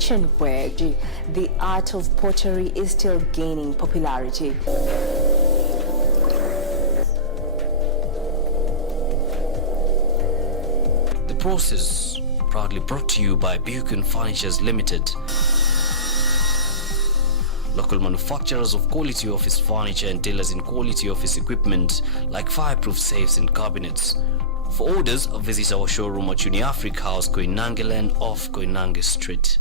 kitchenware. The art of pottery is still gaining popularity. The process proudly brought to you by Buchan Furnitures Limited. Local manufacturers of quality office furniture and dealers in quality office equipment like fireproof safes and cabinets. For orders, visit our showroom at Uniafric House, Koinange Lane off Koinange Street.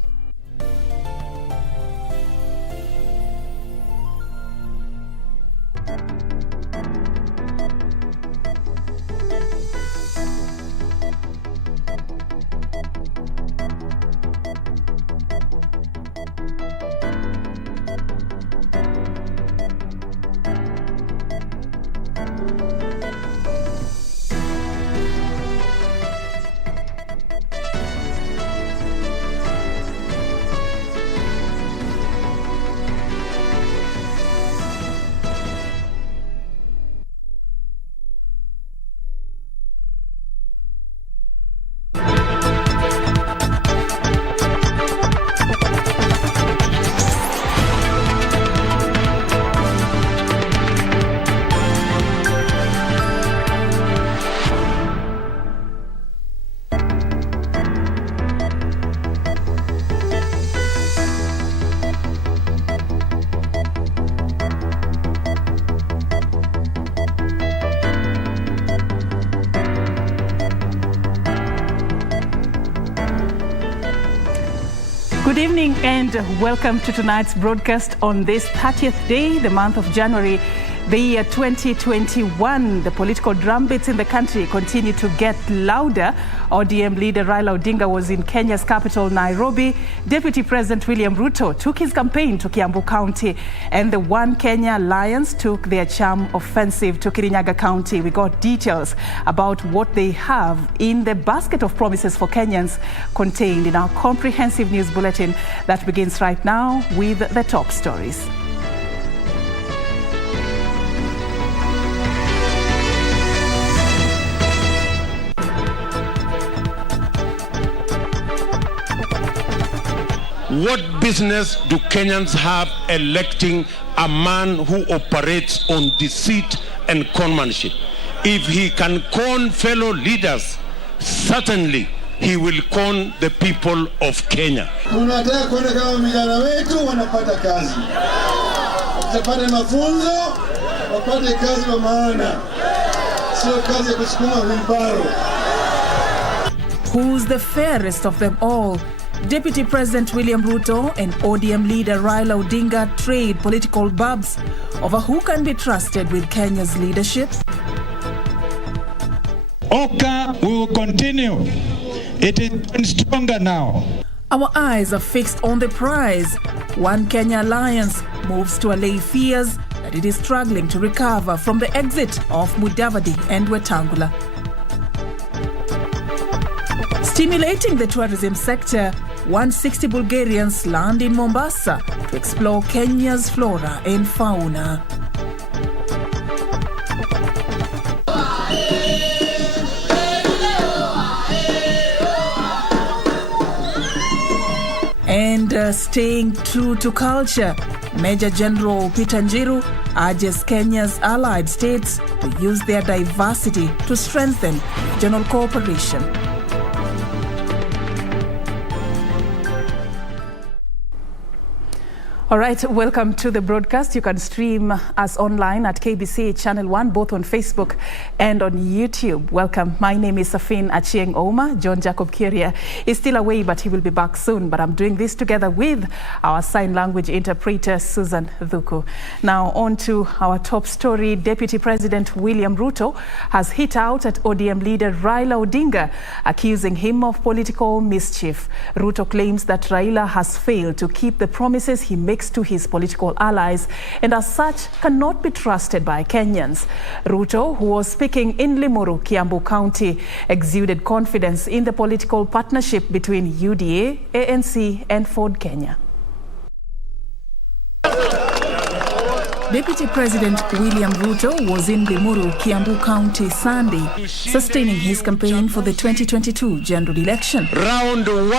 Good evening and welcome to tonight's broadcast on this 30th day, the month of January, the year 2021. The political drumbeats in the country continue to get louder. ODM leader Raila Odinga was in Kenya's capital, Nairobi. Deputy President William Ruto took his campaign to Kiambu County, and the One Kenya Alliance took their charm offensive to Kirinyaga County. We got details about what they have in the basket of promises for Kenyans contained in our comprehensive news bulletin that begins right now with the top stories. What business do Kenyans have electing a man who operates on deceit and conmanship? If he can con fellow leaders, certainly he will con the people of Kenya. Tunataka kuona kama vijana wetu wanapata kazi. Wakipata mafunzo, wapate kazi kwa maana. Sio kazi ya kusukuma wheelbarrow. Who's the fairest of them all? Deputy President William Ruto and ODM leader Raila Odinga trade political barbs over who can be trusted with Kenya's leadership. Oka will continue. It is stronger now. Our eyes are fixed on the prize. One Kenya Alliance moves to allay fears that it is struggling to recover from the exit of Mudavadi and Wetangula. Stimulating the tourism sector, 160 Bulgarians land in Mombasa to explore Kenya's flora and fauna. And staying true to culture, Major General Peter Njiru urges Kenya's allied states to use their diversity to strengthen regional cooperation. All right, welcome to the broadcast. You can stream us online at KBC Channel 1, both on Facebook and on YouTube. Welcome. My name is Serfine Achieng Ouma. John Jacob Kiria is still away, but he will be back soon. But I'm doing this together with our sign language interpreter, Susan Dhuku. Now, on to our top story. Deputy President William Ruto has hit out at ODM leader Raila Odinga, accusing him of political mischief. Ruto claims that Raila has failed to keep the promises he makes to his political allies and as such cannot be trusted by Kenyans. Ruto, who was speaking in Limuru, Kiambu County, exuded confidence in the political partnership between UDA, ANC and Ford Kenya. Deputy President William Ruto was in Limuru, Kiambu County Sunday, sustaining his campaign for the 2022 general election. Round 1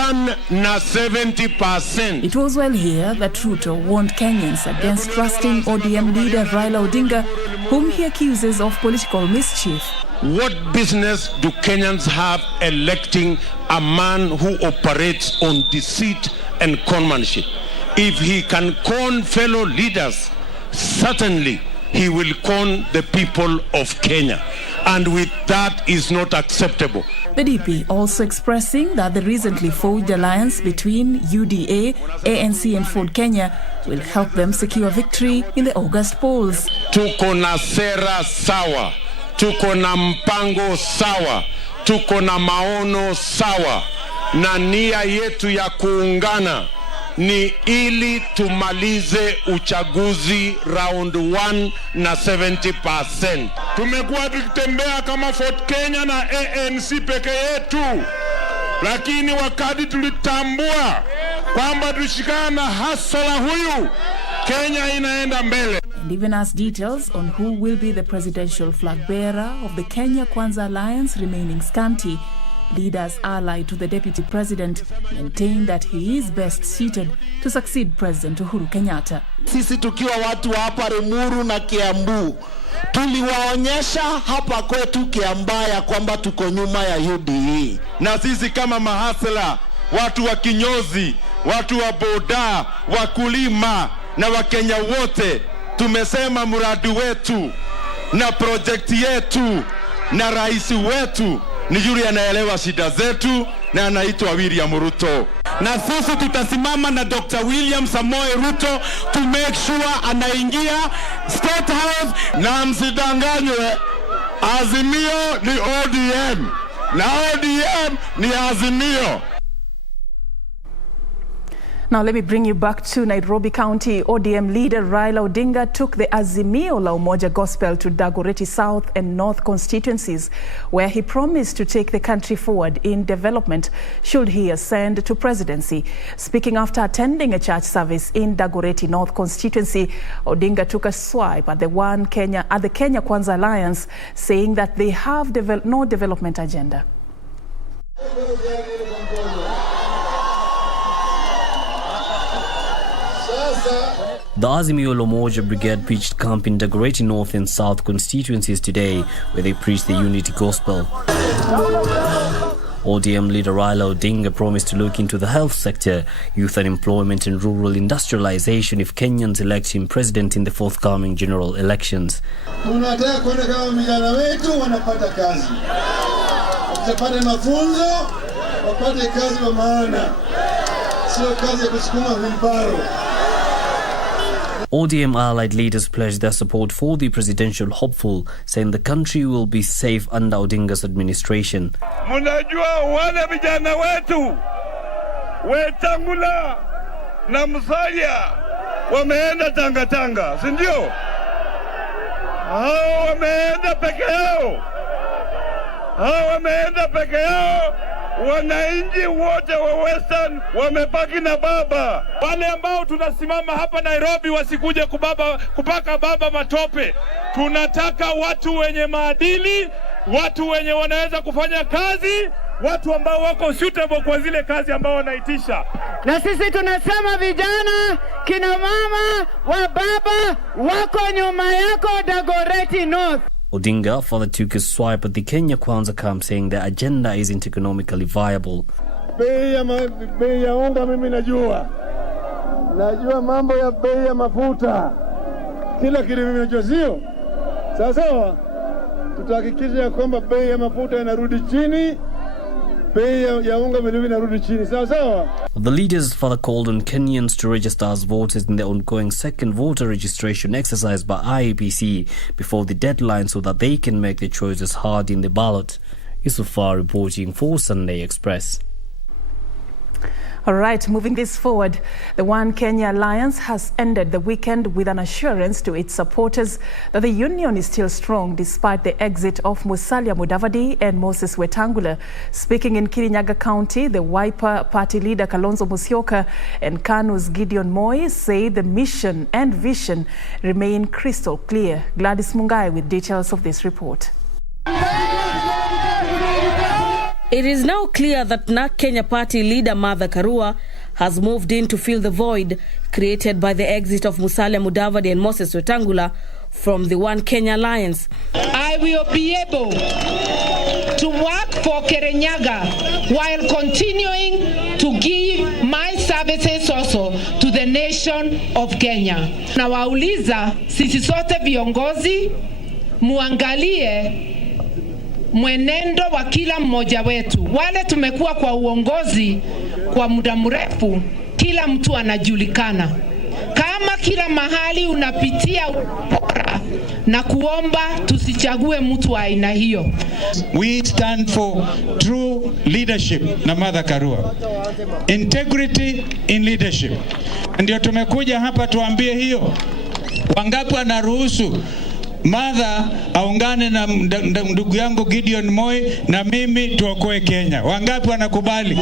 na 70%. It was while here that Ruto warned Kenyans against trusting ODM leader Raila Odinga, whom he accuses of political mischief. What business do Kenyans have electing a man who operates on deceit and conmanship? If he can con fellow leaders, certainly he will con the people of Kenya. And with that is not acceptable. The DP also expressing that the recently forged alliance between UDA, ANC and Ford Kenya will help them secure victory in the August polls. Tuko na sera sawa, tuko na mpango sawa, tuko na maono sawa, na nia yetu ya kuungana ni ili tumalize uchaguzi round 1 na 70%. Tumekuwa tukitembea kama Ford Kenya na ANC peke yetu, lakini wakati tulitambua kwamba tushikana na hasala huyu, Kenya inaenda mbele. And even as details on who will be the presidential flag bearer of the Kenya Kwanza Alliance remaining scanty, leaders allied to the deputy president maintain that he is best suited to succeed President Uhuru Kenyatta. Sisi tukiwa watu hapa Limuru na Kiambu, tuliwaonyesha hapa kwetu Kiambaya kwamba tuko nyuma ya UDA. Na sisi kama mahasela, watu wa kinyozi, watu wa boda, wakulima na Wakenya wote, tumesema muradi wetu na project yetu na rais wetu ni yule anaelewa shida zetu na anaitwa William Ruto. Na sisi tutasimama na Dr. William Samoei Ruto to make sure anaingia State House. Na msidanganywe, Azimio ni ODM na ODM ni Azimio. Now let me bring you back to Nairobi County. ODM leader Raila Odinga took the Azimio la Umoja Gospel to Dagoretti South and North constituencies, where he promised to take the country forward in development should he ascend to presidency. Speaking after attending a church service in Dagoretti North constituency, Odinga took a swipe at the Kenya Kwanza Alliance, saying that they have no development agenda. The Azimio la Umoja Brigade pitched camp in Dagoretti North and South constituencies today, where they preached the unity gospel. ODM leader Raila Odinga promised to look into the health sector, youth unemployment and rural industrialization if Kenyans elect him president in the forthcoming general elections. Tunataka kuona kama vijana wetu wanapata kazi. Wakipata mafunzo, wapate kazi kwa maana. Sio kazi ya kusukuma wheelbarrow. ODM allied leaders pledged their support for the presidential hopeful, saying the country will be safe under Odinga's administration. Munajua wale vijana wetu Wetangula na Musalia wameenda Tanga, si ndio? Hao wameenda peke yao. Wananchi wote wa Western wamebaki na baba. Wale ambao tunasimama hapa Nairobi wasikuje kupaka baba matope. Tunataka watu wenye maadili, watu wenye wanaweza kufanya kazi, watu ambao wako suitable kwa zile kazi ambao wanaitisha. Na sisi tunasema vijana, kina mama, wa baba wako nyuma yako Dagoretti North. Odinga further took a swipe at the Kenya Kwanza camp, saying their agenda isn't economically viable. Bei ya unga mimi najua mambo ya bei ya mafuta, kila kitu mimi najua, sio sawa. Tutahakikisha kwamba bei ya mafuta inarudi chini, bei ya unga mimi inarudi chini, sawa. The leaders further called on Kenyans to register as voters in the ongoing second voter registration exercise by IEBC before the deadline so that they can make their choices hard in the ballot. Yusufar reporting for Sunday Express. All right, moving this forward, the One Kenya Alliance has ended the weekend with an assurance to its supporters that the union is still strong despite the exit of Musalia Mudavadi and Moses Wetangula. Speaking in Kirinyaga County, the Wiper Party leader Kalonzo Musyoka and KANU's Gideon Moi say the mission and vision remain crystal clear. Gladys Mungai with details of this report. It is now clear that NARC Kenya Party leader Martha Karua has moved in to fill the void created by the exit of Musalia Mudavadi and Moses Wetangula from the One Kenya Alliance. I will be able to work for Kirinyaga while continuing to give my services also to the nation of Kenya. Nawauliza sisi sote viongozi muangalie mwenendo wa kila mmoja wetu. Wale tumekuwa kwa uongozi kwa muda mrefu, kila mtu anajulikana. Kama kila mahali unapitia ubora na kuomba, tusichague mtu wa aina hiyo. We stand for true leadership na Martha Karua. Integrity in leadership. Ndio tumekuja hapa tuambie hiyo. Wangapi wanaruhusu Martha aungane na ndugu yangu Gideon Moi na mimi tuokoe Kenya? Wangapi wanakubali?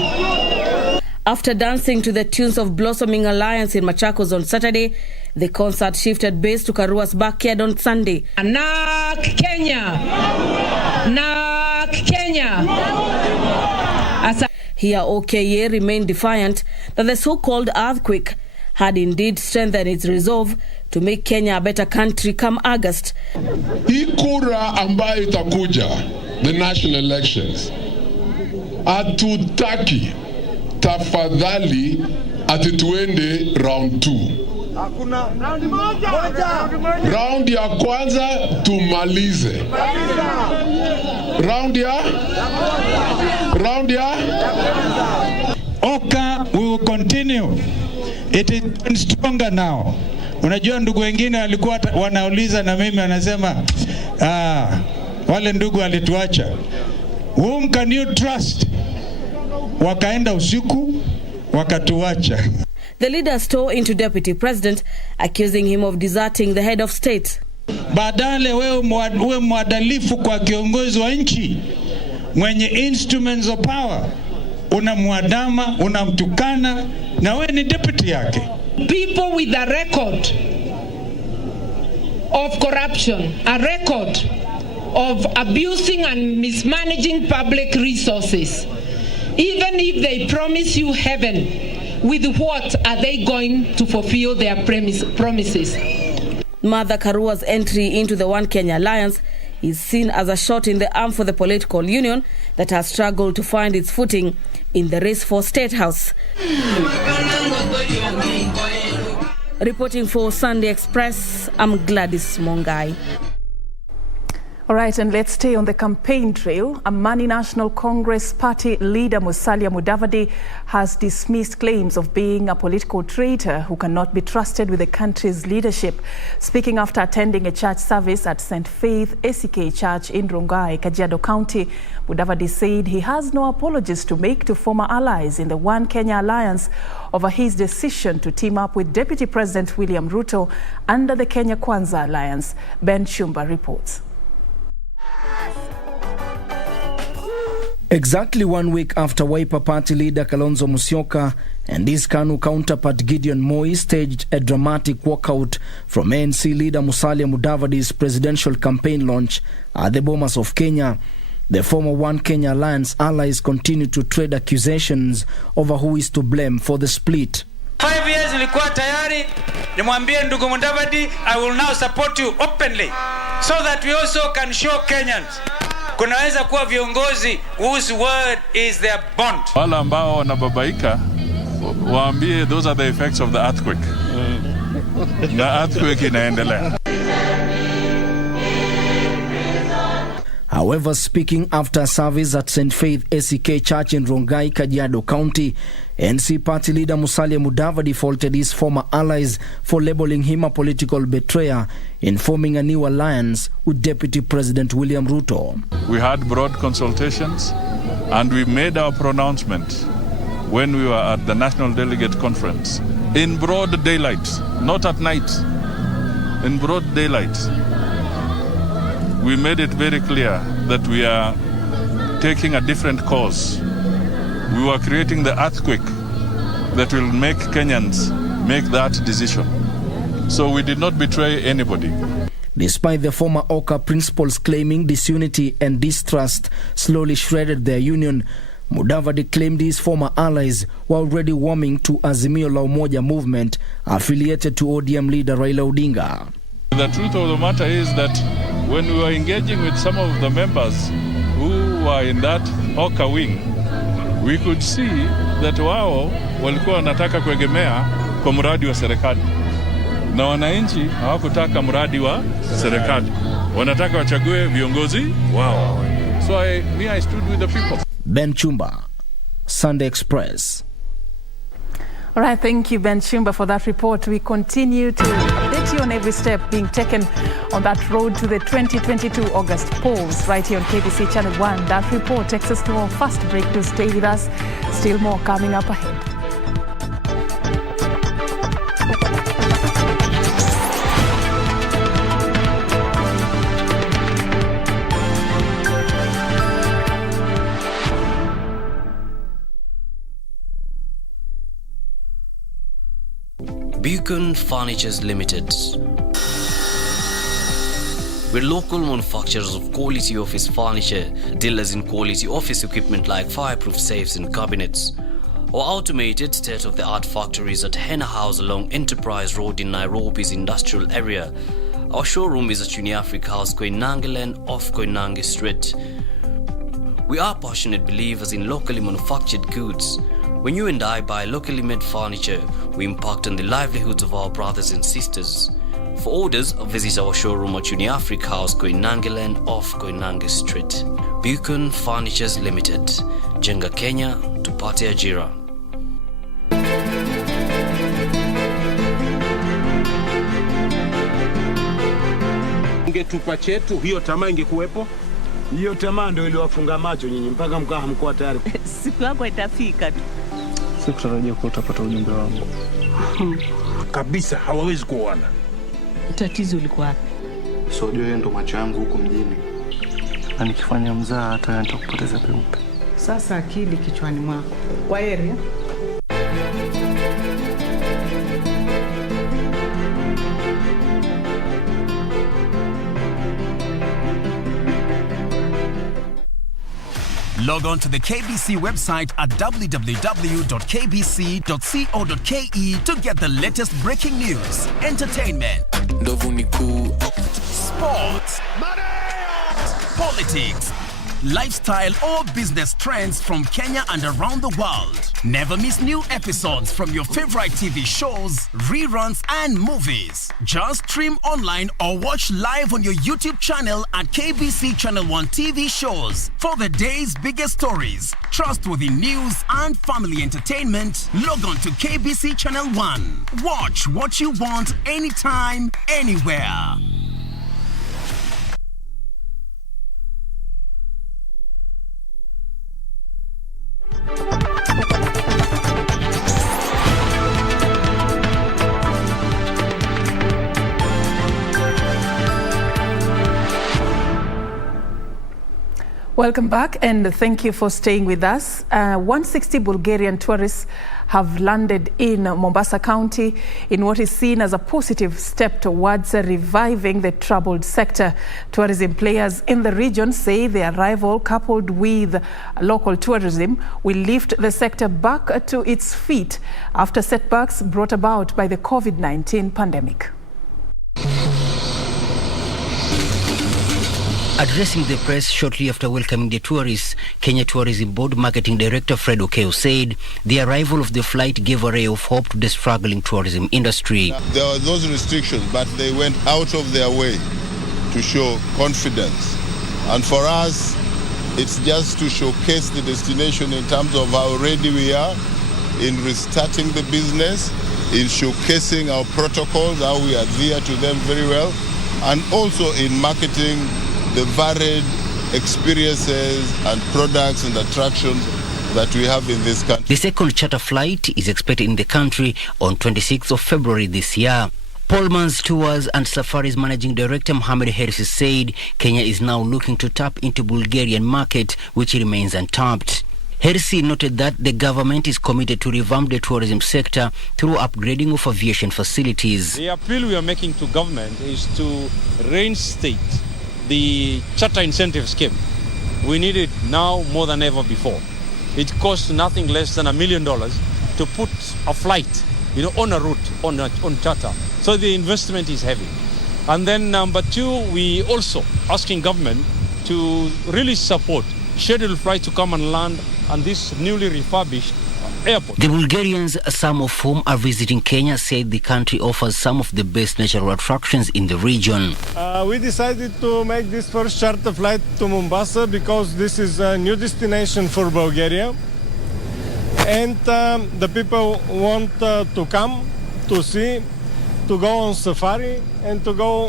After dancing to the tunes of Blossoming Alliance in Machakos on Saturday, the concert shifted base to Karua's backyard on Sunday. NARC Kenya! NARC Kenya! Here OKA remained defiant that the so-called earthquake had indeed strengthened its resolve to make Kenya a better country come August. Hii kura ambayo itakuja, the national elections, hatutaki tafadhali ati tuende round 2. Hakuna round moja. Round ya kwanza tumalize. Round ya Oka, we will continue. It is stronger now. Unajua ndugu wengine walikuwa wanauliza na mimi anasema wale ndugu walituacha. Whom can you trust? Wakaenda usiku wakatuacha. The leader stole into Deputy President, accusing him of deserting the head of state. Badale wewe mwadalifu kwa kiongozi wa nchi mwenye instruments of power, unamwadama, unamtukana, na wewe ni deputy yake. People with a record of corruption, a record of abusing and mismanaging public resources. Even if they promise you heaven, with what are they going to fulfill their promises? Martha Karua's entry into the One Kenya Alliance is seen as a shot in the arm for the political union that has struggled to find its footing in the race for State House. Reporting for Sunday Express, I'm Gladys Mungai. All right, and let's stay on the campaign trail. Amani National Congress Party leader Musalia Mudavadi has dismissed claims of being a political traitor who cannot be trusted with the country's leadership. Speaking after attending a church service at St. Faith ACK Church in Rongai, Kajiado County, Mudavadi said he has no apologies to make to former allies in the One Kenya Alliance over his decision to team up with Deputy President William Ruto under the Kenya Kwanza Alliance. Ben Shumba reports. Exactly 1 week after Wiper Party leader Kalonzo Musyoka and his KANU counterpart Gideon Moi staged a dramatic walkout from ANC leader Musalia Mudavadi's presidential campaign launch at the Bomas of Kenya, the former One Kenya Alliance allies continue to trade accusations over who is to blame for the split. 5 years nilikuwa tayari nimwambie ndugu Mudavadi, I will now support you openly so that we also can show Kenyans kunaweza kuwa viongozi whose word is their bond. Wale ambao wanababaika waambie those are the effects of the earthquake. The earthquake inaendelea. However, speaking after a service at St. Faith ACK Church in Rongai, Kajiado County, NC party leader Musalia Mudavadi faulted his former allies for labeling him a political betrayer in forming a new alliance with Deputy President William Ruto. We had broad consultations and we made our pronouncement when we were at the National Delegate Conference, in broad daylight, not at night, in broad daylight. We made it very clear that we are taking a different course. We were creating the earthquake that will make Kenyans make that decision. So we did not betray anybody. Despite the former OCA principals claiming disunity and distrust slowly shredded their union, Mudavadi claimed his former allies were already warming to Azimio la Umoja movement affiliated to ODM leader Raila Odinga. The truth of the matter is that when we were engaging with some of the members who were in that OCA wing, we could see that wao walikuwa wanataka kuegemea kwa mradi wa serikali. Na wananchi hawakutaka mradi wa serikali. Wanataka wachague viongozi wao. So I stood with the people. Ben Chumba, Sunday Express. All right, thank you, Ben Chumba, for that report. We continue to update you on every step being taken on that road to the 2022 August polls right here on KBC Channel 1. That report takes us to our first break. To stay with us. Still more coming up ahead. Beacon Furnitures Limited. We're local manufacturers of quality office furniture, dealers in quality office equipment like fireproof safes and cabinets. Our automated state-of-the-art factories at Henna House along Enterprise Road in Nairobi's industrial area. Our showroom is at Uniafric House, Koinange Lane off Koinange Street. We are passionate believers in locally manufactured goods. When you and I buy locally made furniture, we impact on the livelihoods of our brothers and sisters. For orders, visit our showroom at Uniafric House, Koinange Lane off Koinange Street. Beacon Furnitures Limited. Jenga Kenya, tupate ajira. Ungetupa chetu, hiyo tamaa ingekuwepo. Hiyo tamaa ndio iliwafunga macho nyinyi mpaka mkaa hamkuwa tayari. Siku yako itafika tu. Sikutarajia kuwa utapata ujumbe wangu. Kabisa hawawezi kuoana. Tatizo liko wapi? So ndio ndo macho yangu huko mjini. Na nikifanya mzaa hata nitakupoteza peupe. Sasa akili kichwani mwako. Kwa heri. Log on to the KBC website at www.kbc.co.ke to get the latest breaking news, entertainment, sports, politics, lifestyle or business trends from Kenya and around the world. Never miss new episodes from your favorite TV shows, reruns and movies. Just stream online or watch live on your YouTube channel at KBC Channel 1 TV shows. For the day's biggest stories, trustworthy news and family entertainment, log on to KBC Channel 1. Watch what you want anytime, anywhere. Welcome back and thank you for staying with us. 160 Bulgarian tourists have landed in Mombasa County in what is seen as a positive step towards reviving the troubled sector. Tourism players in the region say the arrival, coupled with local tourism, will lift the sector back to its feet after setbacks brought about by the COVID-19 pandemic. Addressing the press shortly after welcoming the tourists, Kenya Tourism Board Marketing Director Fred Okeo said the arrival of the flight gave a ray of hope to the struggling tourism industry. There were those restrictions, but they went out of their way to show confidence. And for us, it's just to showcase the destination in terms of how ready we are in restarting the business, in showcasing our protocols, how we adhere to them very well, and also in marketing the varied experiences and products and attractions that we have in this country. The second charter flight is expected in the country on 26th of February this year. Polman's Tours and Safaris Managing Director Mohamed Hersi said Kenya is now looking to tap into Bulgarian market, which remains untapped. Hersi noted that the government is committed to revamp the tourism sector through upgrading of aviation facilities. The appeal we are making to government is to reinstate the charter incentive scheme. We need it now more than ever before. It costs nothing less than $1 million to put a flight, on a route, on charter. So the investment is heavy. And then number two, we also asking government to really support scheduled flights to come and land on this newly refurbished airport. The Bulgarians, some of whom are visiting Kenya, said the country offers some of the best natural attractions in the region. We decided to make this first charter flight to Mombasa because this is a new destination for Bulgaria. And the people want to come, to see, to go on safari and to go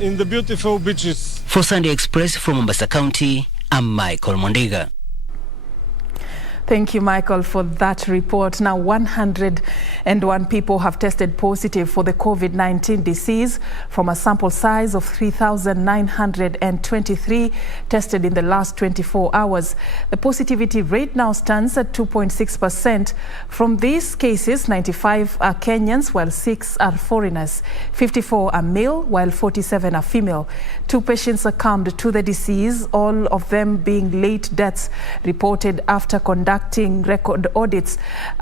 in the beautiful beaches. For Sunday Express from Mombasa County, I'm Michael Mondiga. Thank you, Michael, for that report. Now, 101 people have tested positive for the COVID-19 disease from a sample size of 3,923 tested in the last 24 hours. The positivity rate now stands at 2.6%. From these cases, 95 are Kenyans, while 6 are foreigners. 54 are male, while 47 are female. 2 patients succumbed to the disease, all of them being late deaths reported after conducting record audits.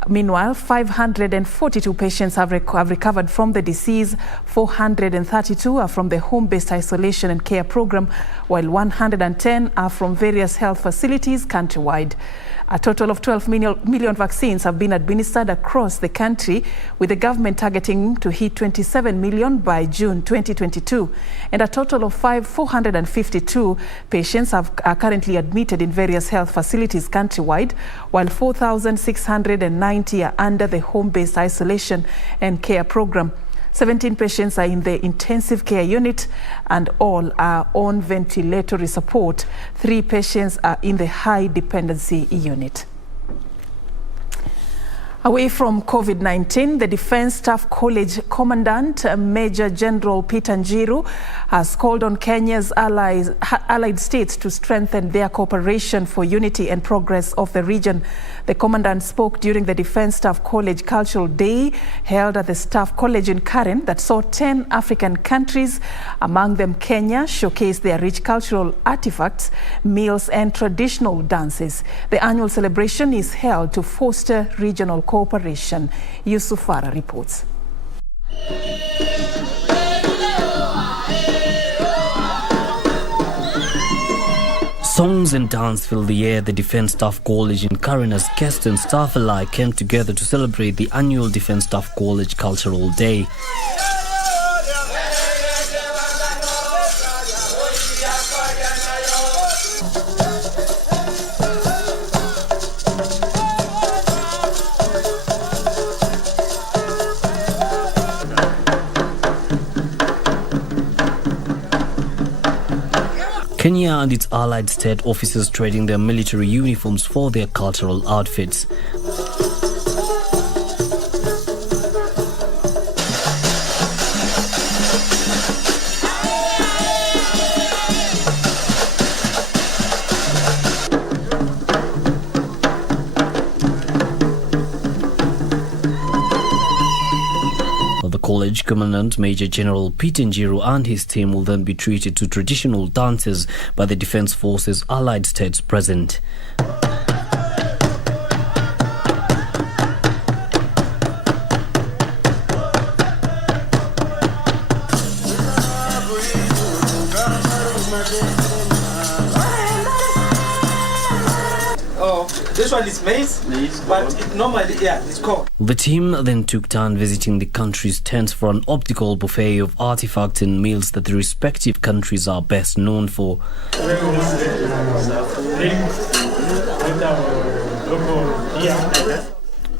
Meanwhile, 542 patients have recovered from the disease. 432 are from the home-based isolation and care program, while 110 are from various health facilities countrywide. A total of 12 million vaccines have been administered across the country, with the government targeting to hit 27 million by June 2022. And a total of 452 patients are currently admitted in various health facilities countrywide, while 4,690 are under the home-based isolation and care program. 17 patients are in the intensive care unit and all are on ventilatory support. 3 patients are in the high dependency unit. Away from COVID-19, the Defence Staff College Commandant, Major General Peter Njiru, has called on Kenya's allied states to strengthen their cooperation for unity and progress of the region. The Commandant spoke during the Defence Staff College Cultural Day held at the Staff College in Karen that saw 10 African countries, among them Kenya, showcase their rich cultural artifacts, meals and traditional dances. The annual celebration is held to foster regional cooperation. Yusuf Farah reports. Songs and dance filled the air. The Defence Staff College in Karen as guests and staff alike came together to celebrate the annual Defence Staff College Cultural Day. Kenya and its allied state officers trading their military uniforms for their cultural outfits. The college commandant, Major General Peter Njiru, and his team will then be treated to traditional dances by the Defence Forces allied states present. This one is maize, but normally, it's called. The team then took turn visiting the country's tents for an optical buffet of artifacts and meals that the respective countries are best known for.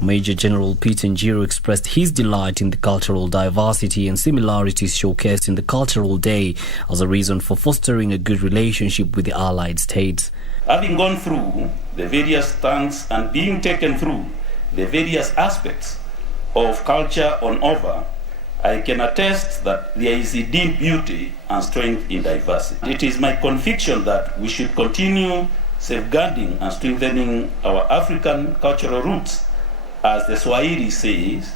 Major General Peter Njiru expressed his delight in the cultural diversity and similarities showcased in the Cultural Day as a reason for fostering a good relationship with the allied states. Having gone through the various tanks and being taken through the various aspects of culture on over, I can attest that there is a deep beauty and strength in diversity. It is my conviction that we should continue safeguarding and strengthening our African cultural roots. As the Swahili says,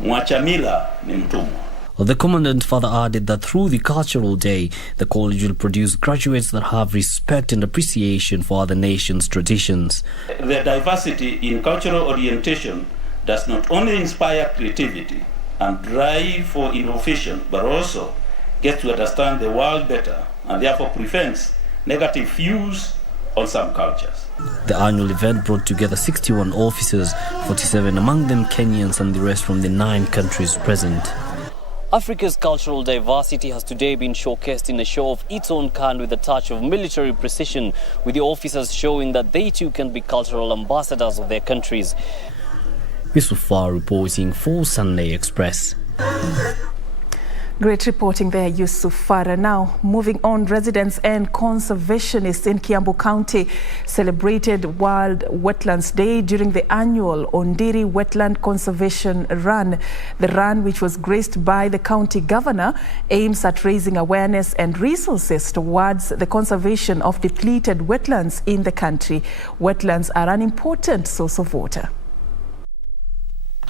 Mwachamila ni mtumwa. The commandant further added that through the Cultural Day, the college will produce graduates that have respect and appreciation for other nations' traditions. The diversity in cultural orientation does not only inspire creativity and drive for innovation, but also gets to understand the world better and therefore prevents negative views on some cultures. The annual event brought together 61 officers, 47 among them Kenyans and the rest from the 9 countries present. Africa's cultural diversity has today been showcased in a show of its own kind with a touch of military precision, with the officers showing that they too can be cultural ambassadors of their countries. Yusufar reporting for Sunday Express. Great reporting there, Yusuf Farah. Now, moving on, residents and conservationists in Kiambu County celebrated World Wetlands Day during the annual Ondiri Wetland Conservation Run. The run, which was graced by the county governor, aims at raising awareness and resources towards the conservation of depleted wetlands in the country. Wetlands are an important source of water.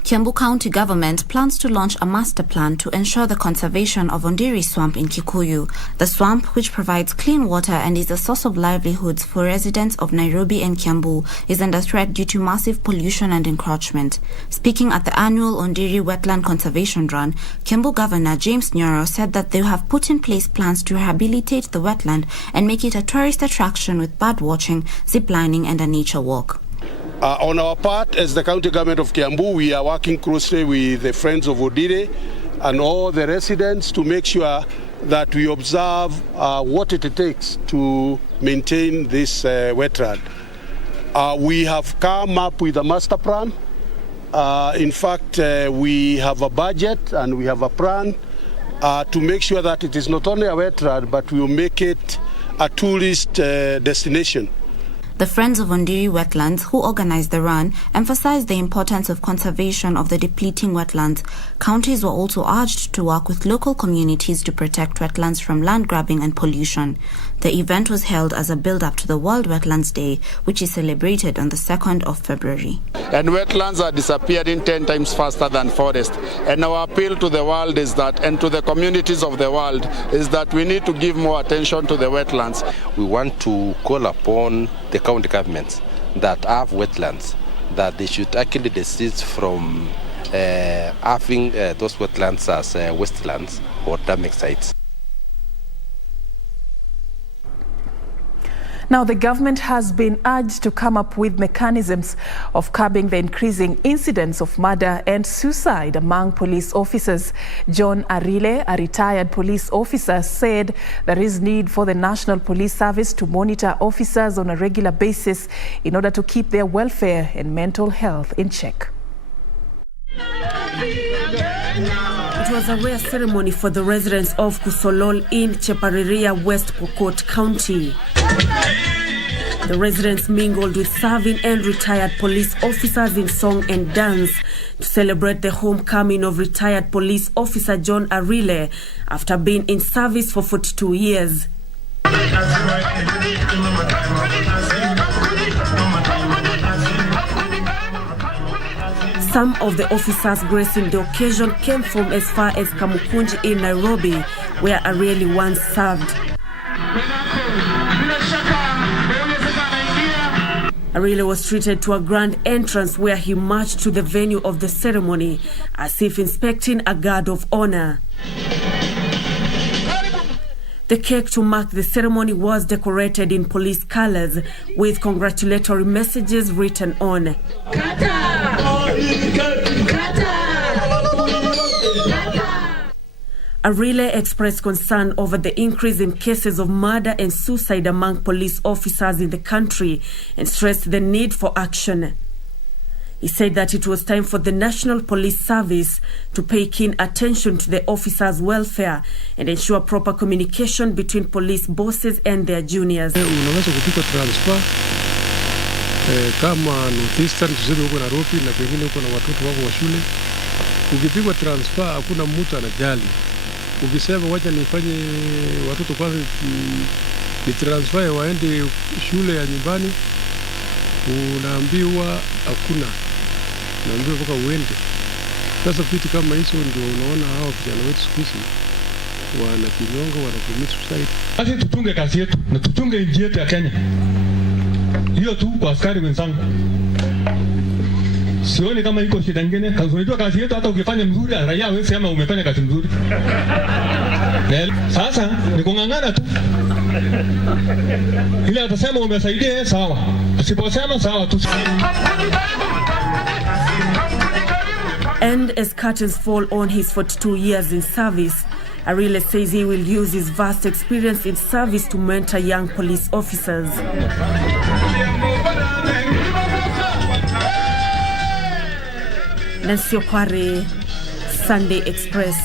Kiambu County government plans to launch a master plan to ensure the conservation of Ondiri Swamp in Kikuyu. The swamp, which provides clean water and is a source of livelihoods for residents of Nairobi and Kiambu, is under threat due to massive pollution and encroachment. Speaking at the annual Ondiri Wetland Conservation Run, Kiambu Governor James Nyoro said that they have put in place plans to rehabilitate the wetland and make it a tourist attraction with bird watching, ziplining and a nature walk. On our part, as the county government of Kiambu, we are working closely with the Friends of Ondiri and all the residents to make sure that we observe what it takes to maintain this wetland. We have come up with a master plan. In fact, we have a budget and we have a plan to make sure that it is not only a wetland, but we will make it a tourist destination. The Friends of Ondiri Wetlands, who organized the run, emphasized the importance of conservation of the depleting wetlands. Counties were also urged to work with local communities to protect wetlands from land grabbing and pollution. The event was held as a build-up to the World Wetlands Day, which is celebrated on the 2nd of February. And wetlands are disappearing 10 times faster than forest. And our appeal to the world is that, and to the communities of the world, is that we need to give more attention to the wetlands. We want to call upon the county governments that have wetlands, that they should actually desist from having those wetlands as wastelands or damming sites. Now, the government has been urged to come up with mechanisms of curbing the increasing incidents of murder and suicide among police officers. John Arile, a retired police officer, said there is need for the National Police Service to monitor officers on a regular basis in order to keep their welfare and mental health in check. It was a rare ceremony for the residents of Kusolol in Chepariria, West Pokot County. The residents mingled with serving and retired police officers in song and dance to celebrate the homecoming of retired police officer John Arile after being in service for 42 years. Some of the officers gracing the occasion came from as far as Kamukunji in Nairobi, where Arile once served. Arile was treated to a grand entrance where he marched to the venue of the ceremony as if inspecting a guard of honor. The cake to mark the ceremony was decorated in police colors with congratulatory messages written on. Arile expressed concern over the increase in cases of murder and suicide among police officers in the country and stressed the need for action. He said that it was time for the National Police Service to pay keen attention to the officers' welfare and ensure proper communication between police bosses and their juniors. Unaweza kupika transfer kama Northeastern tuseme huko Nairobi na pengine huko na watoto wako wa shule. Ukipigwa transfer hakuna mtu anajali. Ukisema wacha nifanye watoto kwanza ni transfer waende shule ya nyumbani, unaambiwa hakuna. Naambiwa mpaka uende. Sasa vitu kama hizo ndio unaona hao vijana wetu siku hizi wanakinyonga, wanacommit suicide. Basi tutunge kazi yetu na tutunge nchi yetu ya Kenya. Hiyo tu kwa askari wenzangu. Sioni kama iko shida nyingine. Unajua kazi yetu hata ukifanya mzuri raia wewe sema umefanya kazi mzuri. Sasa ni kungangana tu. Ile atasema umesaidia sawa. Usiposema sawa tu. And as curtains fall on his 42 years in service, Raila says he will use his vast experience in service to mentor young police officers. Nancy Okware, Sunday Express.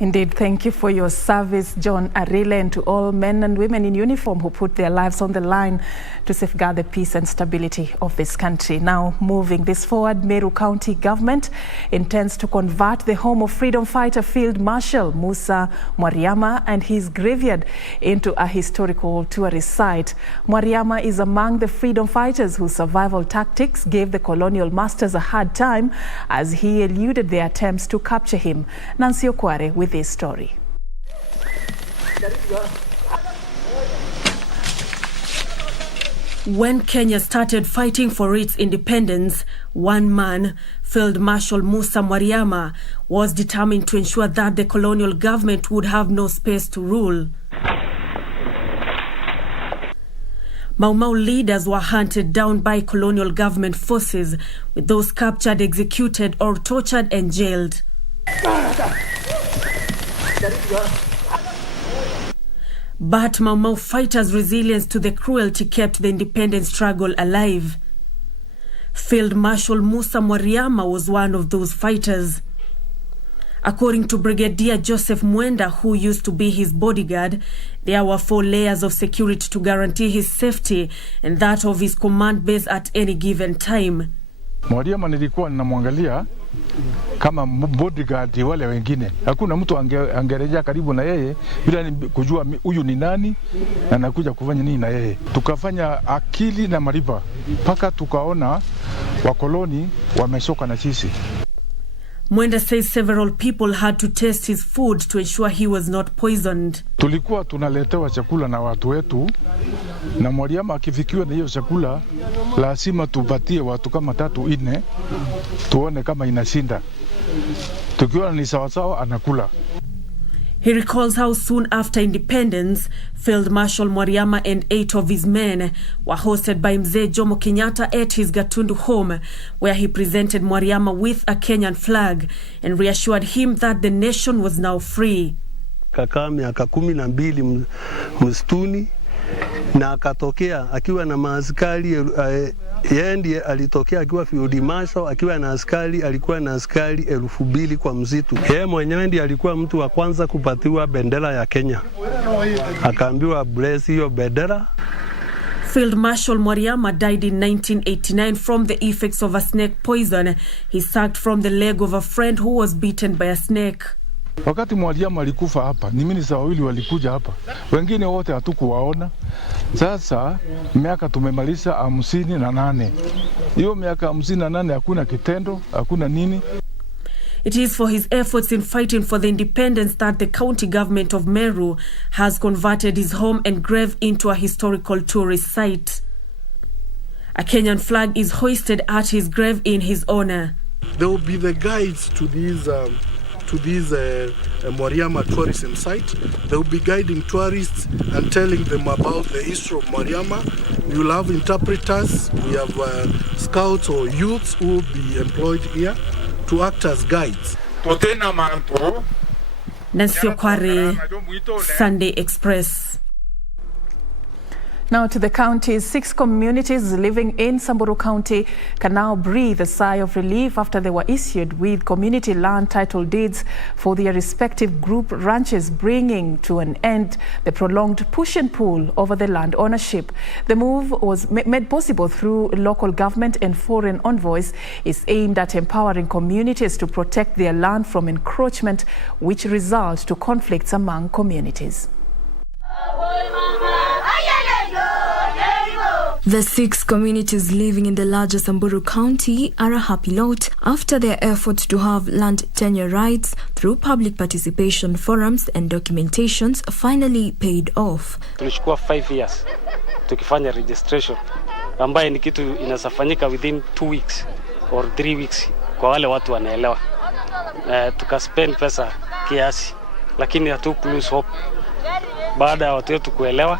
Indeed, thank you for your service, John Raila, and to all men and women in uniform who put their lives on the line to safeguard the peace and stability of this country. Now, moving this forward, Meru County Government intends to convert the home of freedom fighter Field Marshal Musa Mwariama and his graveyard into a historical tourist site. Mwariama is among the freedom fighters whose survival tactics gave the colonial masters a hard time as he eluded their attempts to capture him. Nancy Okware with this story. When Kenya started fighting for its independence, one man, Field Marshal Musa Mwariama, was determined to ensure that the colonial government would have no space to rule. Mau Mau leaders were hunted down by colonial government forces, with those captured, executed or tortured and jailed. But Mau Mau fighters' resilience to the cruelty kept the independence struggle alive. Field Marshal Musa Mwariama was one of those fighters. According to Brigadier Joseph Mwenda, who used to be his bodyguard, there were 4 layers of security to guarantee his safety and that of his command base at any given time. Mwariama nilikuwa ninamwangalia kama bodyguard wale wengine. Hakuna mtu angerejea karibu na yeye bila kujua huyu ni nani na anakuja kufanya nini na yeye. Tukafanya akili na mariba mpaka tukaona wakoloni wameshoka na sisi. Mwenda says several people had to taste his food to ensure he was not poisoned. Tulikuwa tunaletewa chakula na watu wetu, na Mwariama akifikiwa na hiyo chakula lazima tupatie watu kama 3-4 tuone kama inashinda. Tukiona ni sawa sawa anakula. He recalls how soon after independence, Field Marshal Mwariama and 8 of his men were hosted by Mzee Jomo Kenyatta at his Gatundu home, where he presented Mwariama with a Kenyan flag and reassured him that the nation was now free. Kakaa miaka 12 msituni na akatokea akiwa na maaskari. Yeye ndiye alitokea akiwa Field Marshal akiwa na askari, alikuwa na askari 2000 kwa msitu. Yeye mwenyewe ndiye alikuwa mtu wa kwanza kupatiwa bendera ya Kenya. Akaambiwa bless hiyo bendera. Field Marshal Mwariama died in 1989 from the effects of a snake poison he sucked from the leg of a friend who was bitten by a snake. Wakati Mwariama alikufa hapa, ni mimi wawili walikuja hapa. Wengine wote hatukuwaona. Sasa miaka tumemaliza 58. Hiyo miaka 58 hakuna kitendo, hakuna nini. It is for his efforts in fighting for the independence that the county government of Meru has converted his home and grave into a historical tourist site. A Kenyan flag is hoisted at his grave in his honor. There will be the guides to these Mwariama tourism site. They will be guiding tourists and telling them about the history of Mwariama. We will have interpreters. We have scouts or youths who will be employed here to act as guides. Nancy Okware, Sunday Express. Now to the counties. 6 communities living in Samburu County can now breathe a sigh of relief after they were issued with community land title deeds for their respective group ranches, bringing to an end the prolonged push and pull over the land ownership. The move was made possible through local government and foreign envoys. Is aimed at empowering communities to protect their land from encroachment, which results to conflicts among communities. The 6 communities living in the larger Samburu County are a happy lot after their efforts to have land tenure rights through public participation forums and documentations finally paid off. Tulichukua 5 years tukifanya registration ambaye ni kitu inasafanyika within 2 weeks or 3 weeks kwa wale watu wanaelewa. Tukaspend pesa kiasi lakini hatu lose hope baada ya watu wetu kuelewa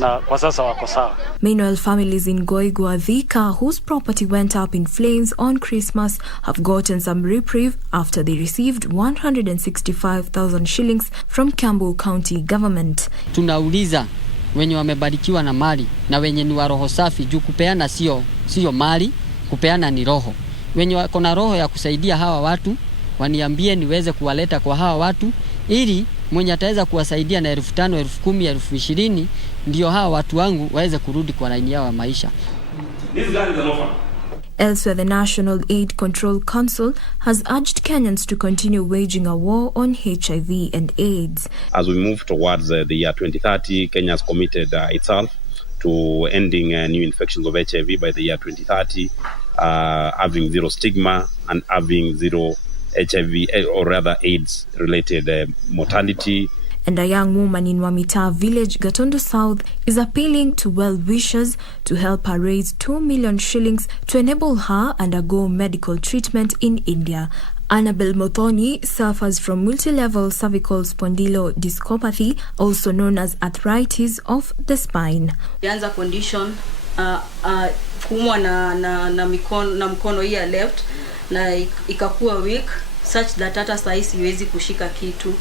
na kwa sasa wako sawa. Meanwhile, families in Goigwa Thika, whose property went up in flames on Christmas, have gotten some reprieve after they received 165,000 shillings from Kiambu County government. Tunauliza wenye wamebarikiwa na mali na wenye ni wa roho safi, juu kupeana sio mali, kupeana ni roho. Wenye wako na roho ya kusaidia hawa watu waniambie niweze kuwaleta kwa hawa watu ili mwenye ataweza kuwasaidia na 5,000, 10,000, 20,000 ndio hawa watu wangu waweze kurudi kwa laini yao ya maisha. Elsewhere, the National Aid Control Council has urged Kenyans to continue waging a war on HIV and AIDS. As we move towards the year 2030, Kenya has committed itself to ending new infections of HIV by the year 2030, having zero stigma and having zero HIV or rather AIDS-related mortality. And a young woman in Wamita village, Gatondo South, is appealing to well-wishers to help her raise 2 million shillings to enable her undergo medical treatment in India. Annabel Mothoni suffers from multi-level cervical spondylodiscopathy, also known as arthritis of the spine. Ilianza condition kuumwa na mkono hii ya left na ikakuwa weak such that hata saa hii siwezi kushika kitu.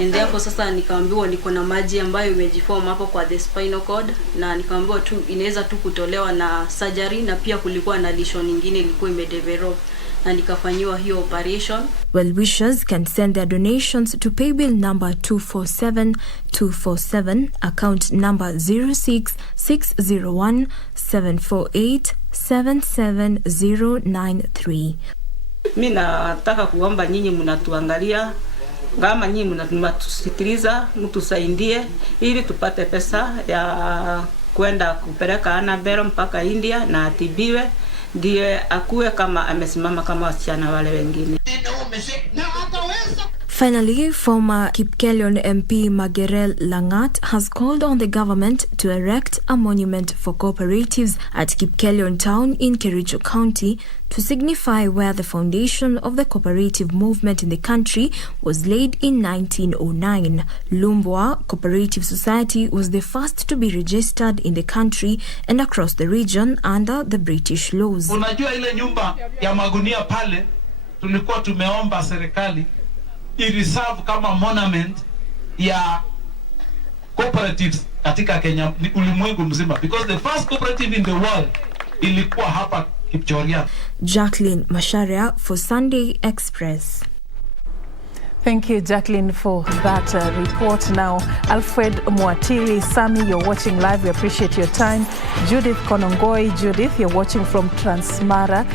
And therefore sasa nikaambiwa niko na maji ambayo imejiform hapo kwa the spinal cord, na nikaambiwa tu inaweza tu kutolewa na surgery, na pia kulikuwa na lesion nyingine ilikuwa imedevelop na nikafanyiwa hiyo operation. Well-wishers can send their donations to paybill number 247247, account number 0660174877093. Mimi nataka kuomba nyinyi mnatuangalia, kama nyinyi mnatusikiliza, mtusaidie ili tupate pesa ya kwenda kupeleka Annabel mpaka India na atibiwe, ndiye akuwe kama amesimama kama wasichana wale wengine. Finally, former Kipkelion MP Magerel Langat has called on the government to erect a monument for cooperatives at Kipkelion town in Kericho County to signify where the foundation of the cooperative movement in the country was laid in 1909. Lumbwa Cooperative Society was the first to be registered in the country and across the region under the British laws. Unajua ile nyumba ya magunia pale tulikuwa tumeomba serikali i-reserve kama monument ya cooperatives katika Kenya ulimwengu mzima, because the first cooperative in the world ilikuwa hapa Kipchoria. Jacqueline Masharia for Sunday Express. Thank you, Jacqueline, for that report. Now, Alfred Mwatili, Sami, you're watching live. We appreciate your time. Judith Konongoi, Judith, you're watching from Transmara.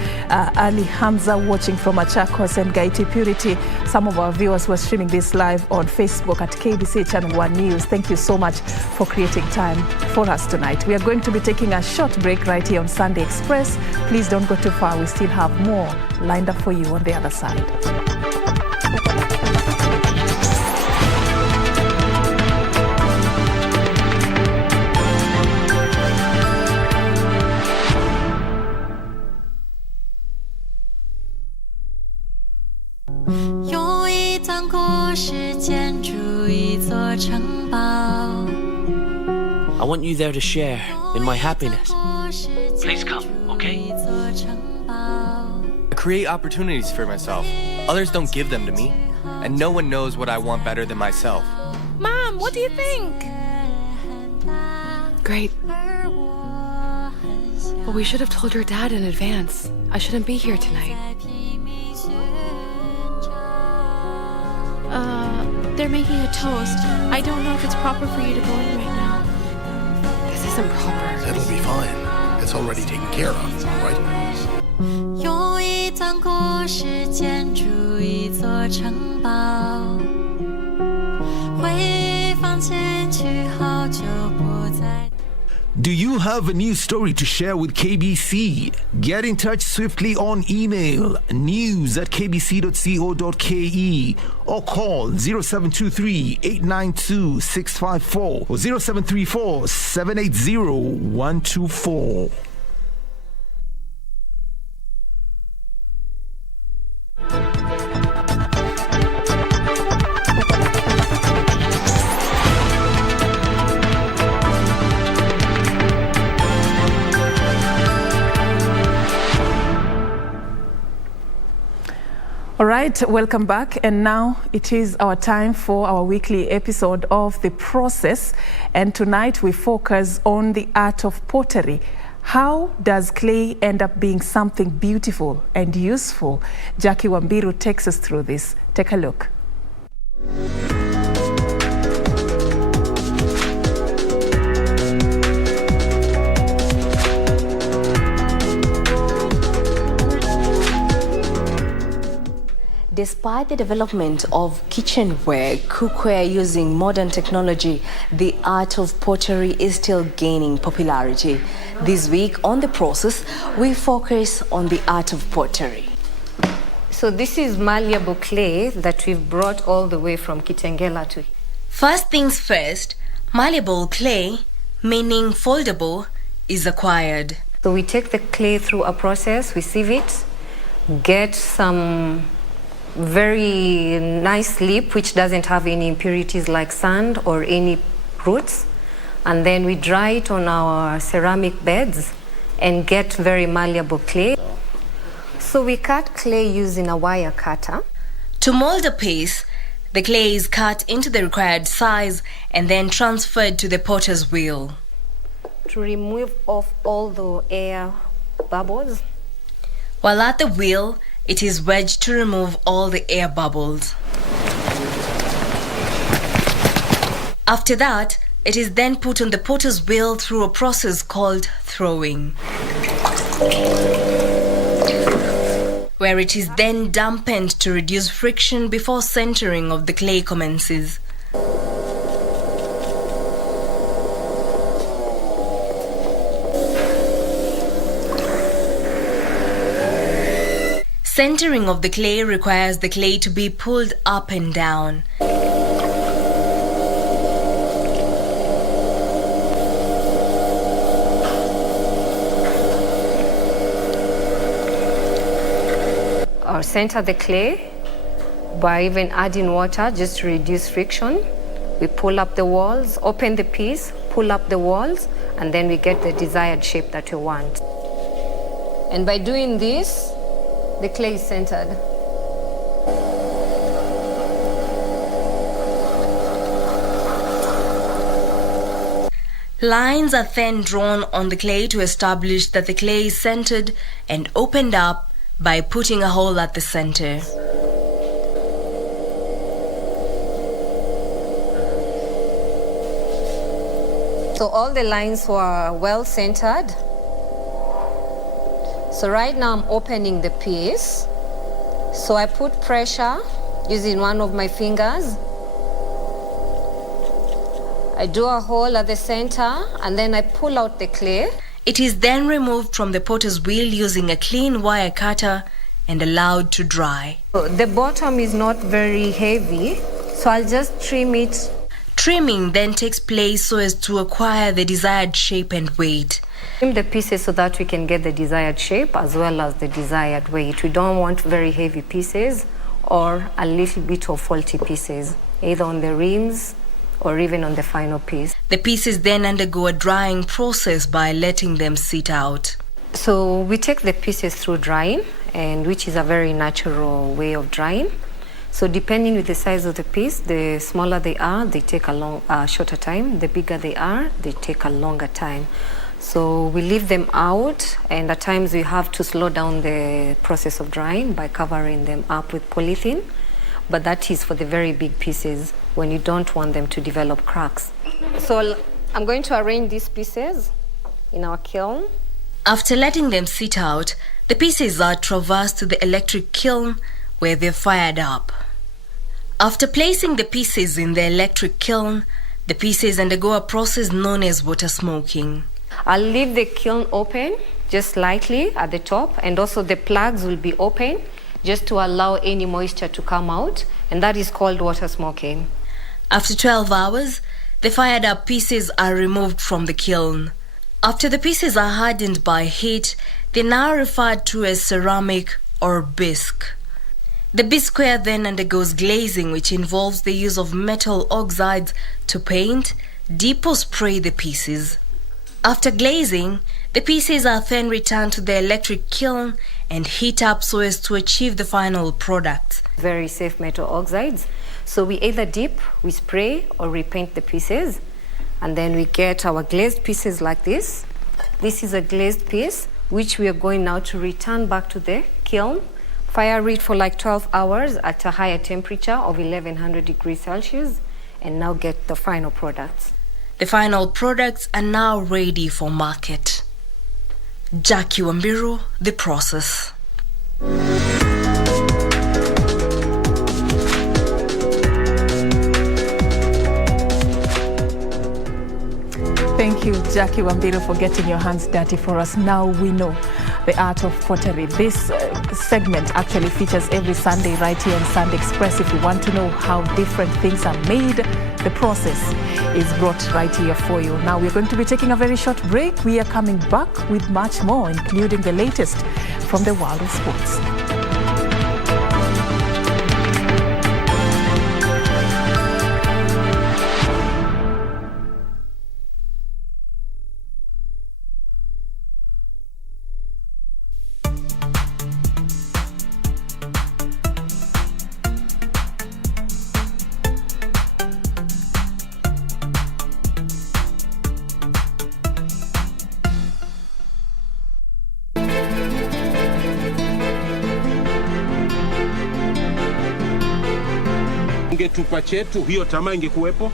Ali Hamza, watching from Achakos, and Gaiti Purity. Some of our viewers who are streaming this live on Facebook at KBC Channel 1 News. Thank you so much for creating time for us tonight. We are going to be taking a short break right here on Sunday Express. Please don't go too far. We still have more lined up for you on the other side. I want you there to share in my happiness. Please come, okay? I create opportunities for myself. Others don't give them to me, and no one knows what I want better than myself. Mom, what do you think? great. But we should have told your dad in advance. I shouldn't be here tonight. They're making a toast. I don't know if it's proper for you to go in right now. This isn't proper. It'll be fine. It's already taken care of, right? 有一段故事建筑一座城堡，回忆放进去后就不再。 Do you have a news story to share with KBC? Get in touch swiftly on email news@kbc.co.ke or call 0723 892 654 or 0734 780 124. All right, welcome back. And now it is our time for our weekly episode of The Process. And tonight we focus on the art of pottery. How does clay end up being something beautiful and useful? Jackie Wambiru takes us through this. Take a look. Despite the development of kitchenware, cookware using modern technology, the art of pottery is still gaining popularity. This week on The Process, we focus on the art of pottery. So this is malleable clay that we've brought all the way from Kitengela to here. First things first, malleable clay, meaning foldable, is acquired. So we take the clay through a process, we sieve it, get some very nice slip which doesn't have any impurities like sand or any roots, and then we dry it on our ceramic beds and get very malleable clay. So we cut clay using a wire cutter. To mold a piece, the clay is cut into the required size and then transferred to the potter's wheel. To remove off all the air bubbles. While at the wheel, it is wedged to remove all the air bubbles. After that, it is then put on the potter's wheel through a process called throwing, where it is then dampened to reduce friction before centering of the clay commences. Centering of the clay requires the clay to be pulled up and down. Or center the clay by even adding water just to reduce friction. We pull up the walls, open the piece, pull up the walls, and then we get the desired shape that we want. And by doing this, the clay is centered. Lines are then drawn on the clay to establish that the clay is centered and opened up by putting a hole at the center. So all the lines were well centered. So right now I'm opening the piece. So I put pressure using one of my fingers. I do a hole at the center and then I pull out the clay. It is then removed from the potter's wheel using a clean wire cutter and allowed to dry. The bottom is not very heavy, so I'll just trim it. Trimming then takes place so as to acquire the desired shape and weight. Trim the pieces so that we can get the desired shape as well as the desired weight. We don't want very heavy pieces or a little bit of faulty pieces, either on the rims or even on the final piece. The pieces then undergo a drying process by letting them sit out. So we take the pieces through drying, and which is a very natural way of drying. So depending with the size of the piece, the smaller they are, they take a shorter time. The bigger they are, they take a longer time. So we leave them out, and at times we have to slow down the process of drying by covering them up with polythene. But that is for the very big pieces when you don't want them to develop cracks. So I'm going to arrange these pieces in our kiln. After letting them sit out, the pieces are traversed to the electric kiln where they're fired up. After placing the pieces in the electric kiln, the pieces undergo a process known as water smoking. I'll leave the kiln open just slightly at the top, and also the plugs will be open just to allow any moisture to come out, and that is called water smoking. After 12 hours, the fired up pieces are removed from the kiln. After the pieces are hardened by heat, they're now referred to as ceramic or bisque. The bisqueware then undergoes glazing, which involves the use of metal oxides to paint, dip or spray the pieces. After glazing, the pieces are then returned to the electric kiln and heat up so as to achieve the final product. Very safe metal oxides. So we either dip, we spray, or repaint the pieces, and then we get our glazed pieces like this. This is a glazed piece, which we are going now to return back to the kiln, fire it for like 12 hours at a higher temperature of 1100 degrees Celsius, and now get the final products. The final products are now ready for market. Jackie Wambiru, The Process. Thank you, Jackie Wambiru, for getting your hands dirty for us. Now we know the art of pottery. This segment actually features every Sunday right here on Sunday Express. If you want to know how different things are made, the process is brought right here for you. Now we're going to be taking a very short break. We are coming back with much more, including the latest from the world of sports. Ungetupa chetu, hiyo tamaa ingekuwepo.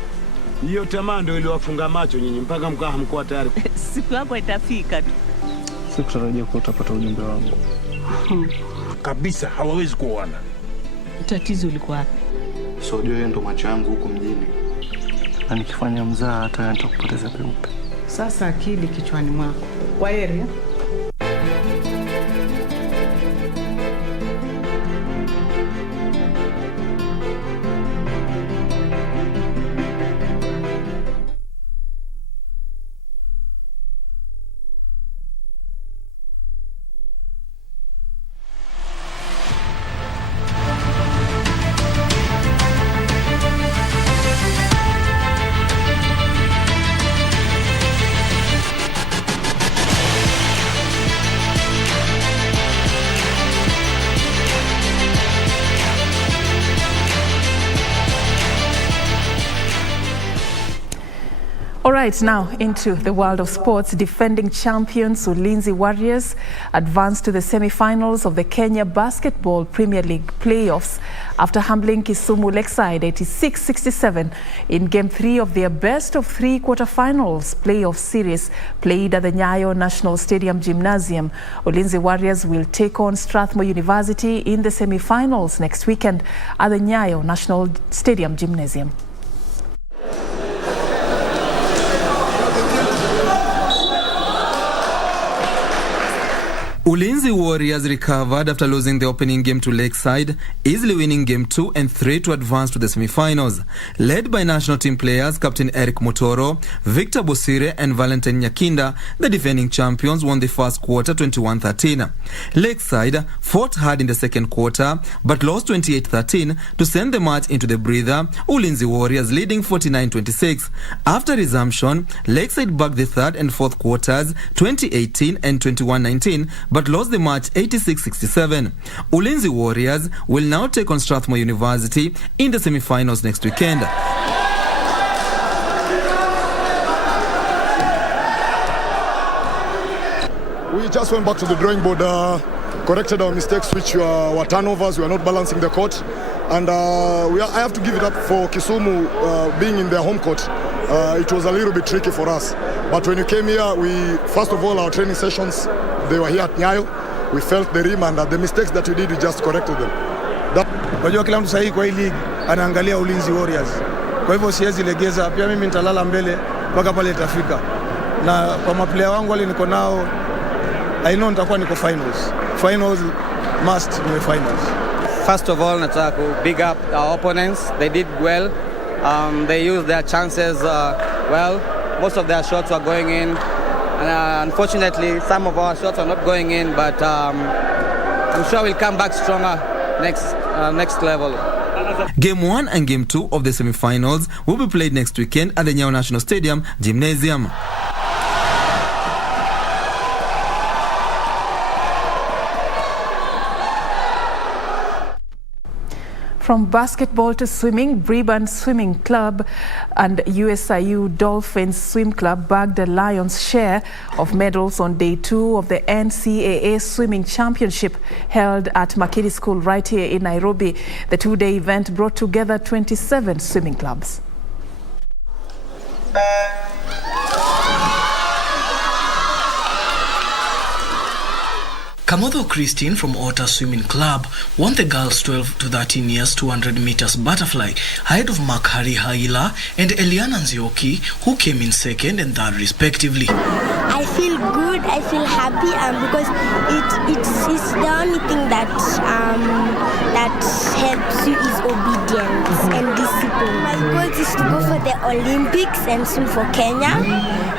Hiyo tamaa ndio iliwafunga macho nyinyi mpaka mkaa hamkuwa tayari. Siku yako itafika tu. Sikutarajia kuwa utapata ujumbe wangu. Kabisa hawawezi kuoana. Tatizo ulikuwa wapi? So yeye ndo macho yangu huko mjini. Na nikifanya mzaa hata nitakupoteza peupe. Sasa akili kichwani mwako. Kwa heri. All right, now into the world of sports. Defending champions Ulinzi Warriors advanced to the semi-finals of the Kenya Basketball Premier League playoffs after humbling Kisumu Lakeside 86-67 in Game 3 of their best-of-3 quarter-finals playoff series played at the Nyayo National Stadium Gymnasium. Ulinzi Warriors will take on Strathmore University in the semi-finals next weekend at the Nyayo National Stadium Gymnasium. Ulinzi Warriors recovered after losing the opening game to Lakeside, easily winning Game 2 and 3 to advance to the semi-finals. Led by national team players Captain Eric Motoro, Victor Bosire and Valentine Nyakinda, the defending champions won the first quarter 21-13. Lakeside fought hard in the second quarter but lost 28-13 to send the match into the breather, Ulinzi Warriors leading 49-26. After resumption, Lakeside backed the third and fourth quarters 20-18 and 21-19 but lost the match 86-67. Ulinzi Warriors will now take on Strathmore University in the semi-finals next weekend. We just went back to the drawing board, corrected our mistakes, which were turnovers. We are not balancing the court. And I have to give it up for Kisumu being in their home court. It was a little bit tricky for us. But when we came here, first of all, our training sessions, they were here at Nyayo. We felt the rim, and the mistakes that we did, we just corrected them. Unajua kila mtu sahihi kwa hii league anaangalia Ulinzi Warriors. Kwa hivyo siwezi legeza, pia mimi nitalala mbele mpaka pale itafika. Na kwa maplayer wangu wale niko nao, I know nitakuwa niko finals. Finals must be finals. First of all, nataka ku big up our opponents. They did well. They used their chances well. Most of their shots were going in. And unfortunately, some of our shots are not going in, but I'm sure we'll come back stronger next level. Game 1 and Game 2 of the semi-finals will be played next weekend at the Nyayo National Stadium Gymnasium. From basketball to swimming, Brisbane Swimming Club and USIU Dolphins Swim Club bagged a lion's share of medals on day 2 of the NCAA Swimming Championship held at Makiri School right here in Nairobi. The two-day event brought together 27 swimming clubs. Kamotho Christine from Otter Swimming Club won the girls 12 to 13 years 200 meters butterfly ahead of Makhari Haila and Eliana Nzioki, who came in second and third respectively. I feel good, I feel happy because it's the only thing that helps you is obedience and discipline. My goal is to go for the Olympics and swim for Kenya,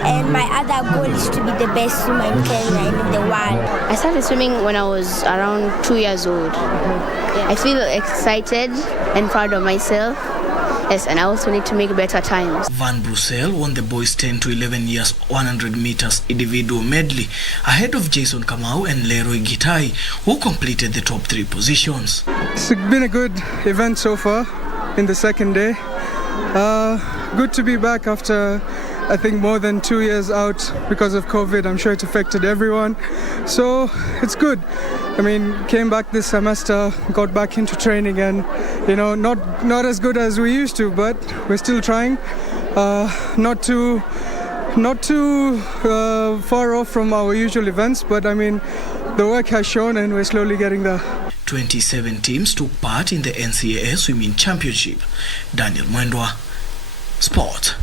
and my other goal is to be the best swimmer in Kenya and in the world. I started swimming when I was around 2 years old. I feel excited and proud of myself. Yes, and I also need to make better times. Van Brussel won the boys 10 to 11 years 100 meters individual medley ahead of Jason Kamau and Leroy Gitai, who completed the top 3 positions. It's been a good event so far in the second day. Good to be back after I think more than 2 years out because of COVID. I'm sure it affected everyone. So it's good. I mean, came back this semester, got back into training, and not as good as we used to, but we're still trying. Not too far off from our usual events, but I mean, the work has shown and we're slowly getting there. 27 teams took part in the NCAA Swimming Championship. Daniel Mwendwa, Sport.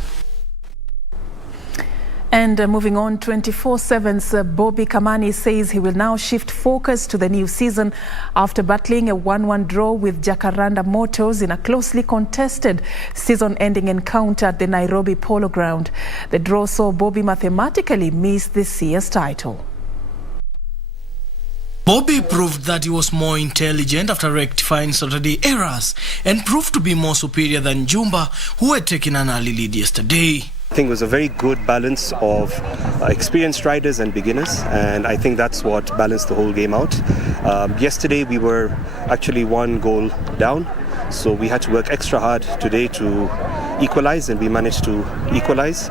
And moving on, 24/7's Bobby Kamani says he will now shift focus to the new season after battling a 1-1 draw with Jacaranda Motors in a closely contested season-ending encounter at the Nairobi Polo Ground. The draw saw Bobby mathematically miss this year's title. Bobby proved that he was more intelligent after rectifying Saturday errors and proved to be more superior than Jumba, who had taken an early lead yesterday. I think it was a very good balance of experienced riders and beginners, and I think that's what balanced the whole game out. Yesterday we were actually 1 goal down, so we had to work extra hard today to equalize, and we managed to equalize.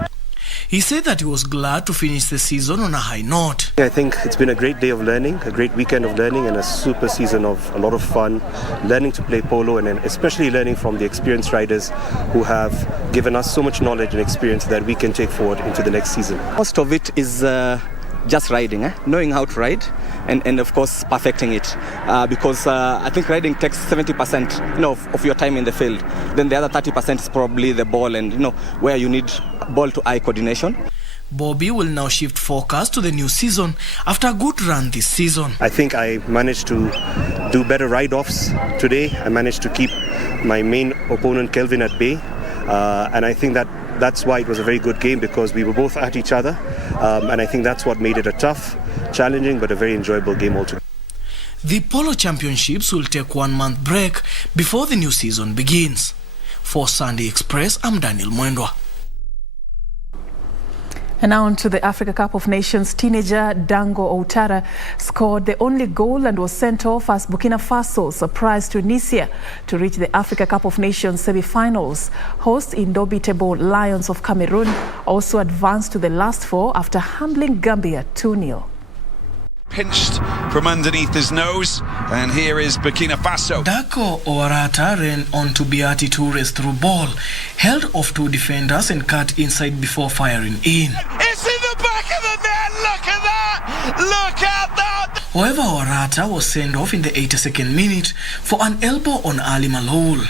He said that he was glad to finish the season on a high note. I think it's been a great day of learning, a great weekend of learning, and a super season of a lot of fun, learning to play polo, and especially learning from the experienced riders who have given us so much knowledge and experience that we can take forward into the next season. Most of it is just riding, knowing how to ride, and of course perfecting it, because I think riding takes 70% of your time in the field. Then the other 30% is probably the ball, and where you need ball to eye coordination. Bobby will now shift focus to the new season after a good run this season. I think I managed to do better ride-offs today. I managed to keep my main opponent Kelvin at bay, and I think that's why it was a very good game, because we were both at each other, and I think that's what made it a tough, challenging, but a very enjoyable game altogether. The Polo Championships will take 1 month break before the new season begins. For Sunday Express, I'm Daniel Mwendwa. And now on to the Africa Cup of Nations. Teenager Dango Outara scored the only goal and was sent off as Burkina Faso surprised Tunisia to reach the Africa Cup of Nations semi-finals. Host indomitable Lions of Cameroon also advanced to the last four after humbling Gambia 2-0. Pinched from underneath his nose, and here is Burkina Faso. Dako Orata ran on to Beati Toures through ball, held off two defenders and cut inside before firing in. It's in the back of the net, look at that! Look at that! However, Orata was sent off in the 82nd minute for an elbow on Ali Malol.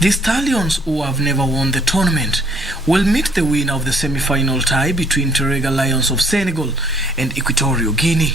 The Stallions, who have never won the tournament, will meet the winner of the semi-final tie between Terega Lions of Senegal and Equatorial Guinea.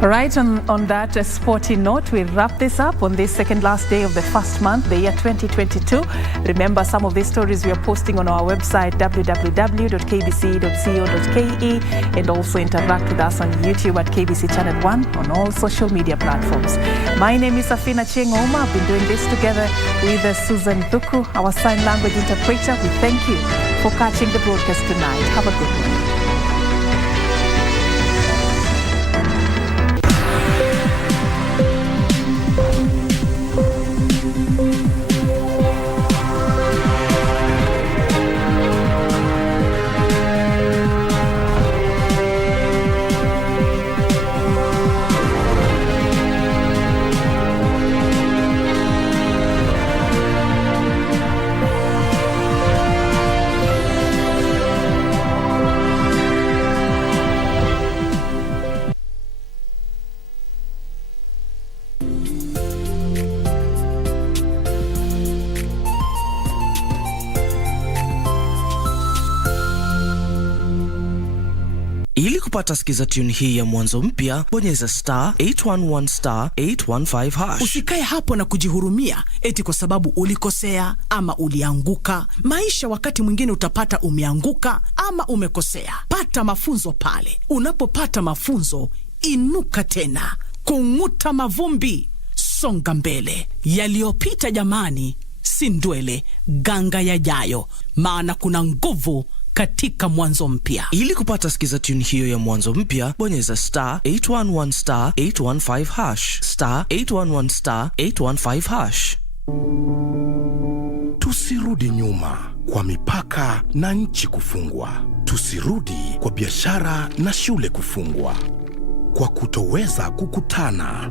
Right, on that sporting note, we wrap this up on this second last day of the first month, the year 2022. Remember, some of these stories we are posting on our website, www.kbc.co.ke, and also interact with us on YouTube at KBC Channel 1 on all social media platforms. My name is Serfine Achieng Ouma. I've been doing this together with Susan Thuku, our sign language interpreter. We thank you for catching the broadcast tonight. Have a good one. Ili kupata skiza tune hii ya mwanzo mpya, bonyeza *811*815#. Usikae hapo na kujihurumia eti kwa sababu ulikosea ama ulianguka. Maisha wakati mwingine utapata umeanguka ama umekosea. Pata mafunzo pale. Unapopata mafunzo, inuka tena. Kung'uta mavumbi, songa mbele. Yaliyopita jamani, si ndwele, ganga yajayo. Maana kuna nguvu katika mwanzo mpya. Ili kupata skiza tune hiyo ya mwanzo mpya, bonyeza *811*815#. *811*815#. Tusirudi nyuma kwa mipaka na nchi kufungwa. Tusirudi kwa biashara na shule kufungwa. Kwa kutoweza kukutana.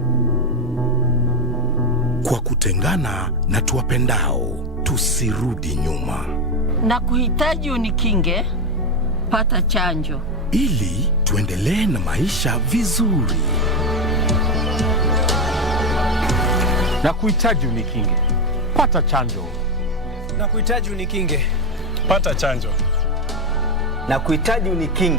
Kwa kutengana na tuwapendao. Tusirudi nyuma. Na kuhitaji unikinge, pata chanjo. Ili tuendelee na maisha vizuri. Na kuhitaji unikinge, pata chanjo. Na kuhitaji unikinge, pata chanjo. Na kuhitaji unikinge.